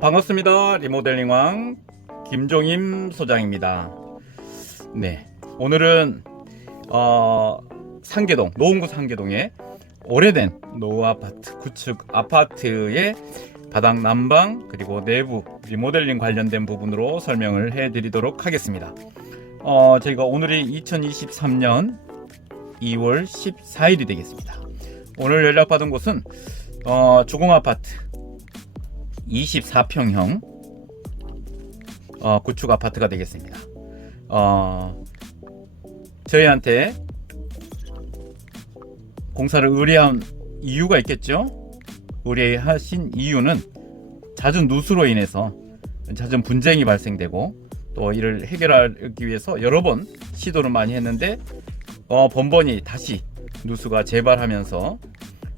반갑습니다. 리모델링 왕 김종임 소장입니다. 네, 오늘은 상계동, 노원구 상계동의 오래된 노후 아파트, 구축 아파트의 바닥 난방 그리고 내부 리모델링 관련된 부분으로 설명을 해드리도록 하겠습니다. 저희가 오늘이 2023년 2월 14일이 되겠습니다. 오늘 연락받은 곳은 주공아파트 24평형 구축 아파트가 되겠습니다. 저희한테 공사를 의뢰한 이유가 있겠죠. 의뢰하신 이유는 잦은 누수로 인해서 잦은 분쟁이 발생되고 또 이를 해결하기 위해서 여러 번 시도를 많이 했는데 번번이 다시 누수가 재발하면서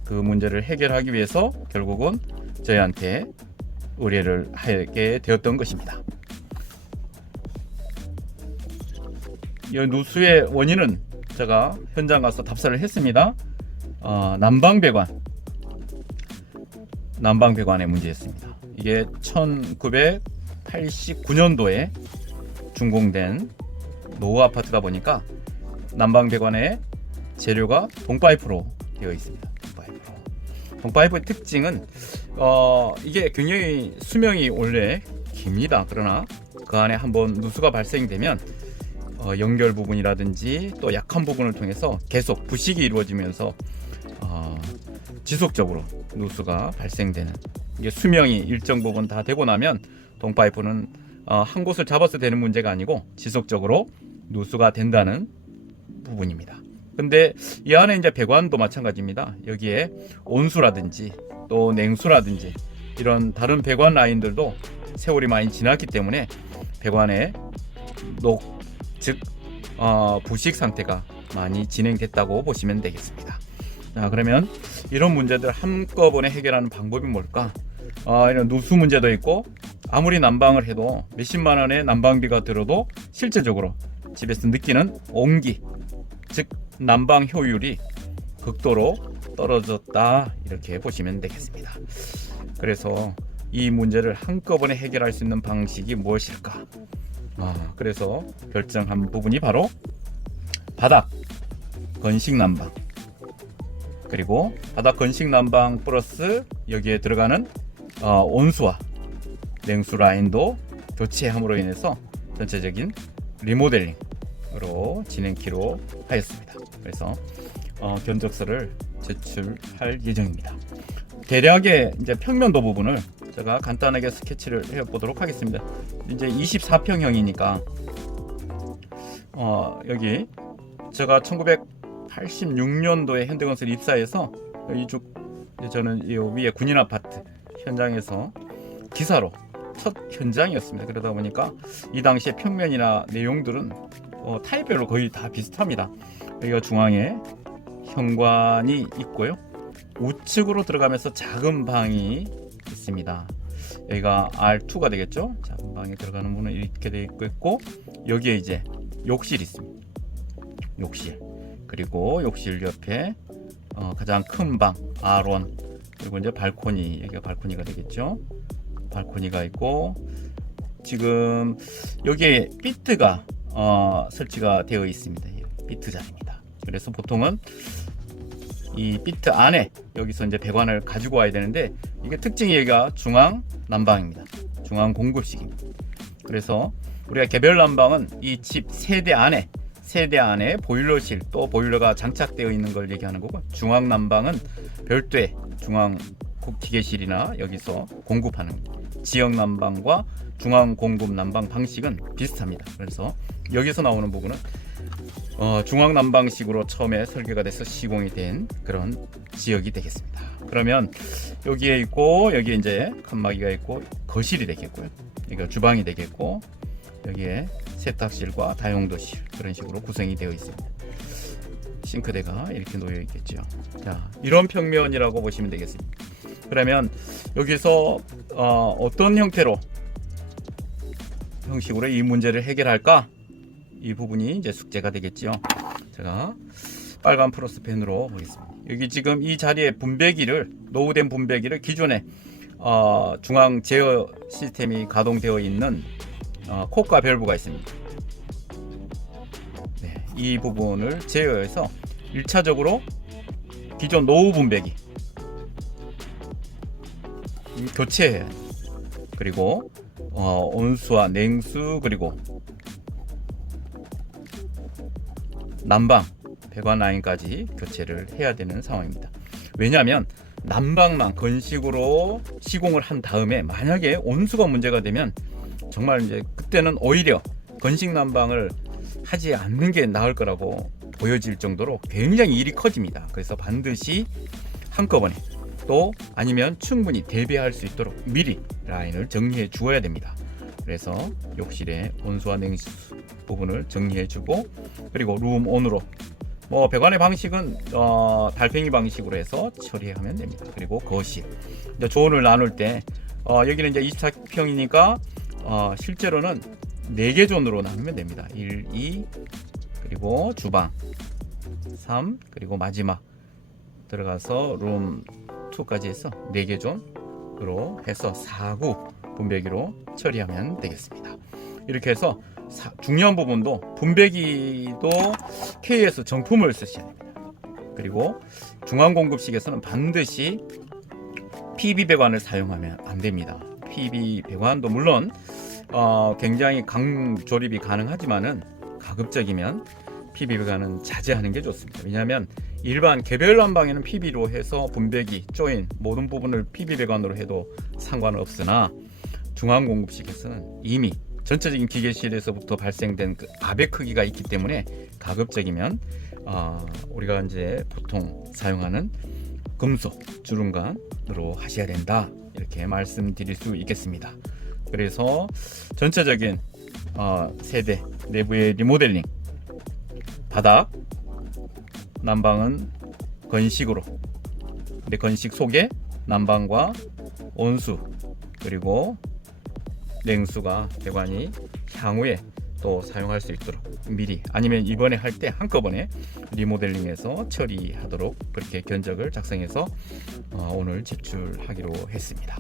그 문제를 해결하기 위해서 결국은 저희한테 의뢰를 하게 되었던 것입니다. 이 누수의 원인은 제가 현장 가서 답사를 했습니다. 난방배관의 문제였습니다. 이게 1989년도에 준공된 노후 아파트다 보니까 난방배관의 재료가 동파이프로 되어 있습니다. 동파이프의 특징은 이게 굉장히 수명이 원래 깁니다. 그러나 그 안에 한번 누수가 발생되면 연결 부분이라든지 또 약한 부분을 통해서 계속 부식이 이루어지면서 지속적으로 누수가 발생되는, 이게 수명이 일정 부분 다 되고 나면 동파이프는 한 곳을 잡아서 되는 문제가 아니고 지속적으로 누수가 된다는 부분입니다. 근데 이 안에 이제 배관도 마찬가지입니다. 여기에 온수라든지 또 냉수라든지 이런 다른 배관 라인들도 세월이 많이 지났기 때문에 배관의 부식 상태가 많이 진행됐다고 보시면 되겠습니다. 자, 그러면 이런 문제들 한꺼번에 해결하는 방법이 뭘까? 이런 누수 문제도 있고, 아무리 난방을 해도 몇십만 원의 난방비가 들어도 실제적으로 집에서 느끼는 온기, 즉 난방 효율이 극도로 떨어졌다, 이렇게 보시면 되겠습니다. 그래서 이 문제를 한꺼번에 해결할 수 있는 방식이 무엇일까? 그래서 결정한 부분이 바로 바닥 건식 난방, 그리고 바닥 건식 난방 플러스 여기에 들어가는 온수와 냉수 라인도 교체함으로 인해서 전체적인 리모델링으로 진행키로 하였습니다. 그래서 견적서를 제출할 예정입니다. 대략의 이제 평면도 부분을 제가 간단하게 스케치를 해보도록 하겠습니다. 이제 24평형이니까 여기 제가 1986년도에 현대건설 입사해서 이쪽 저는 이 위에 군인 아파트 현장에서 기사로 첫 현장이었습니다. 그러다 보니까 이 당시에 평면이나 내용들은 타입별로 거의 다 비슷합니다. 여기가 중앙에 현관이 있고요. 우측으로 들어가면서 작은 방이 있습니다. 여기가 R2가 되겠죠. 작은 방에 들어가는 문은 이렇게 되어 있고, 여기에 이제 욕실이 있습니다. 욕실, 그리고 욕실 옆에 가장 큰 방 R1, 그리고 이제 발코니, 여기가 발코니가 되겠죠. 발코니가 있고, 지금 여기에 피트가 설치가 되어 있습니다. 피트 자리입니다. 그래서 보통은 이 피트 안에 여기서 이제 배관을 가지고 와야 되는데, 이게 특징이 여기가 중앙 난방입니다. 중앙 공급식입니다. 그래서 우리가 개별 난방은 이 집 세대 안에 보일러실, 또 보일러가 장착되어 있는 걸 얘기하는 거고, 중앙 난방은 별도의 중앙 기계실이나 여기서 공급하는 지역 난방과 중앙 공급 난방 방식은 비슷합니다. 그래서 여기서 나오는 부분은 중앙 난방식으로 처음에 설계가 돼서 시공이 된 그런 지역이 되겠습니다. 그러면 여기에 있고, 여기에 이제 칸막이가 있고, 거실이 되겠고요. 여기가 주방이 되겠고, 여기에 세탁실과 다용도실, 그런 식으로 구성이 되어 있습니다. 싱크대가 이렇게 놓여 있겠죠. 자, 이런 평면이라고 보시면 되겠습니다. 그러면 여기서 어떤 형식으로 이 문제를 해결할까? 이 부분이 이제 숙제가 되겠죠. 제가 빨간 플러스 펜으로 보겠습니다. 여기 지금 이 자리에 분배기를, 노후된 분배기를 기존에 중앙 제어 시스템이 가동되어 있는 콕과 밸브가 있습니다. 네, 이 부분을 제어해서 1차적으로 기존 노후 분배기 교체해야 합니다. 그리고 온수와 냉수 그리고 난방 배관 라인까지 교체를 해야 되는 상황입니다. 왜냐하면 난방만 건식으로 시공을 한 다음에 만약에 온수가 문제가 되면 정말 이제 그때는 오히려 건식 난방을 하지 않는 게 나을 거라고 보여질 정도로 굉장히 일이 커집니다. 그래서 반드시 한꺼번에 또 아니면 충분히 대비할 수 있도록 미리 라인을 정리해 주어야 됩니다. 그래서 욕실의 온수와 냉수 부분을 정리해 주고 그리고 룸온으로 배관의 방식은 달팽이 방식으로 해서 처리하면 됩니다. 그리고 거실 이제 조언을 나눌 때 여기는 이제 24평이니까 실제로는 4개 존으로 나누면 됩니다. 1, 2 그리고 주방 3 그리고 마지막 들어가서 룸 2까지 해서 4개 존으로 해서 4구 분배기로 처리하면 되겠습니다. 이렇게 해서 중요한 부분도 분배기도 KS 정품을 쓰셔야 됩니다. 그리고 중앙공급식에서는 반드시 PB 배관을 사용하면 안 됩니다. PB 배관도 물론 굉장히 강조립이 가능하지만은 가급적이면 PB 배관은 자제하는 게 좋습니다. 왜냐하면 일반 개별 난방에는 PB로 해서 분배기, 조인 모든 부분을 PB 배관으로 해도 상관은 없으나 중앙공급식에서는 이미 전체적인 기계실에서부터 발생된 그 압의 크기가 있기 때문에 가급적이면 우리가 이제 보통 사용하는 금속 주름관으로 하셔야 된다 이렇게 말씀드릴 수 있겠습니다. 그래서 전체적인 세대 내부의 리모델링 바닥 난방은 건식으로 근데 건식 속에 난방과 온수 그리고 냉수가 배관이 향후에 또 사용할 수 있도록 미리 아니면 이번에 할 때 한꺼번에 리모델링해서 처리하도록 그렇게 견적을 작성해서 오늘 제출하기로 했습니다.